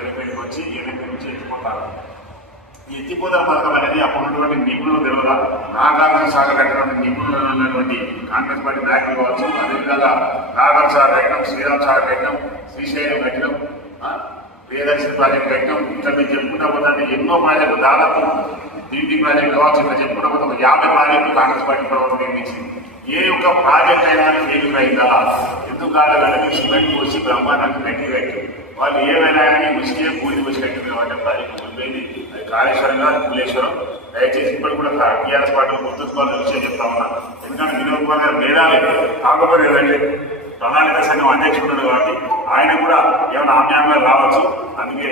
ఎనభైకి వచ్చి 80 నుంచి ఎత్తిపోతారు. ఈ ఎత్తిపోతల పథకం అనేది అప్పుడు ఉన్నటువంటి నిపుణులు తెలియదా, నాగార్జున సాగర్ కట్టినటువంటి నిపుణులు ఉన్నటువంటి కాంగ్రెస్ పార్టీ నాయకులు కావచ్చు, అదేవిధంగా నాగార్జున సాగర్ కట్టినాం, శ్రీరామ్ సాగర్ కట్టినాం, శ్రీశైలం కట్టినాం, ప్రియదర్శిని ప్రాజెక్ట్ కట్టినాం. ఇంకా మీరు చెప్పుకుంటా పోతే ఎన్నో ప్రాజెక్టులు, దాదాపు దిండి ప్రాజెక్టు కావచ్చు, ఇంకా చెప్పుకుంటా పోతే 50 ప్రాజెక్టులు కాంగ్రెస్ పార్టీ ప్రభుత్వం నిర్మించింది. ఏ ఒక్క ప్రాజెక్ట్ అయినా ఫెయిల్ అయిందా? ఎందుకు కాలేదని సిమెంట్ పోసి బ్రహ్మాండానికి పెట్టి వాళ్ళు ఏమైనా కానీ ముసికే పూజ వచ్చి కట్టింది కాబట్టి ప్రాజెక్టు ఉండిపోయింది. అది కాళేశ్వరంగా కులేశ్వరం. దయచేసి ఇప్పుడు కూడా టీఆర్ఎస్ పార్టీ గుర్తుంచుకోవాలని విషయం చెప్తా ఉన్నాను. ఎందుకంటే వినోద్ కుమార్ గారు భేదాలే కాకపోతే ఏదంటే ప్రణాళిక సంఘం అధ్యక్షుడు కాబట్టి ఆయన కూడా ఏమైనా ఆమ్యాయంగా రావచ్చు. అందుకే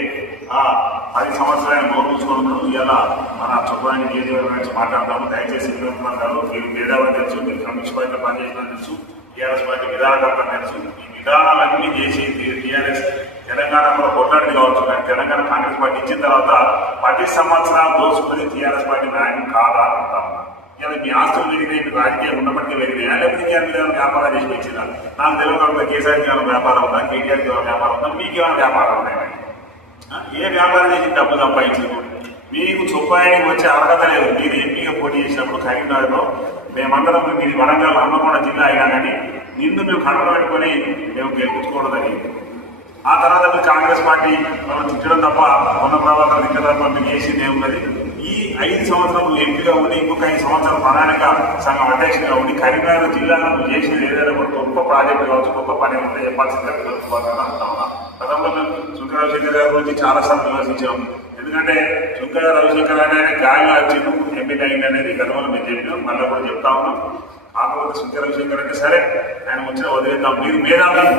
10 సంవత్సరాలు నోరుకోవడం ఇలా మన చొప్పని నియోజకవర్గం నుంచి మాట్లాడతాము. దయచేసి వినోద్ కుమార్ గారు మీరు భేదాలని తెలుసు, మీరు కమ్యూనిస్ట్ పార్టీలో పనిచేసిన తెలుసు, టీఆర్ఎస్ పార్టీ విధానకర్త తెలుసు. ఈ విధానాలన్నీ చేసి టీఆర్ఎస్ తెలంగాణలో కొట్లాడి కావచ్చు, కానీ తెలంగాణ కాంగ్రెస్ పార్టీ ఇచ్చిన తర్వాత 10 సంవత్సరాలు దోసుకుని టీఆర్ఎస్ పార్టీ నాయకులు కాదా అంటా ఉన్నా. ఇలా మీ ఆస్తులు పెరిగినాయి, మీకు రాజకీయం ఉన్నప్పటికీ పెరిగినాయి. లేకపోతే కేంద్ర వ్యాపారం చేసి వచ్చిందా? నాకు తెలియకుండా కేసీఆర్ గారు వ్యాపారం ఉందా, కేటీఆర్ గారు వ్యాపారం ఉందా, మీకేమైనా వ్యాపారం ఉన్నాయి? ఏ వ్యాపారం చేసి డబ్బు సంపాదించారు? మీకు చొప్పాయనికి వచ్చే అర్హత లేదు. మీరు ఎంపీగా పోటీ చేసినప్పుడు కరీంనగర్లో మేమందరం మీరు వరంగల్ హన్మకొండ జిల్లా అయినా కానీ నిన్ను మేము కండలు పెట్టుకొని మేము గెలిపించుకోవడం. ఆ తర్వాత మీరు కాంగ్రెస్ పార్టీ తిట్టడం తప్ప ఉన్న ప్రభావం తిట్టడం తప్ప మీరు చేసింది ఏమున్నది? ఈ 5 సంవత్సరాలు ఎంపీగా ఉండి ఇంకొక 5 సంవత్సరాలు ప్రణాళిక సంఘం అధ్యక్షుడిగా ఉండి కరీంనగర్ జిల్లాలో చేసిన ఏదైనా కూడా గొప్ప ప్రాజెక్టు కావచ్చు, గొప్ప పని ఉంటే చెప్పాల్సిందిగా తెలుసుకోవాలని అంటా ఉన్నా. గతంలో మేము శుంకర రవిశంకర్ గారి గురించి చాలాసార్లు విమర్శించాము. ఎందుకంటే శుంకర రవిశంకర్ అనేది గాలిలో వచ్చిండు ఎంపీ అయింది అనేది గతంలో మేము చెప్పినాం, మళ్ళీ కూడా చెప్తా ఉన్నాం. కాకపోతే శుంకర రవిశంకర్ అంటే సరే ఆయన వచ్చిన వదిలేద్దాం, మీరు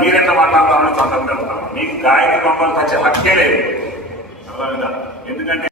మీరెట్లా మాట్లాడతామని సందర్భం. మీకు గాయని మమ్మల్ని వచ్చే హక్కే లేదు. ఎందుకంటే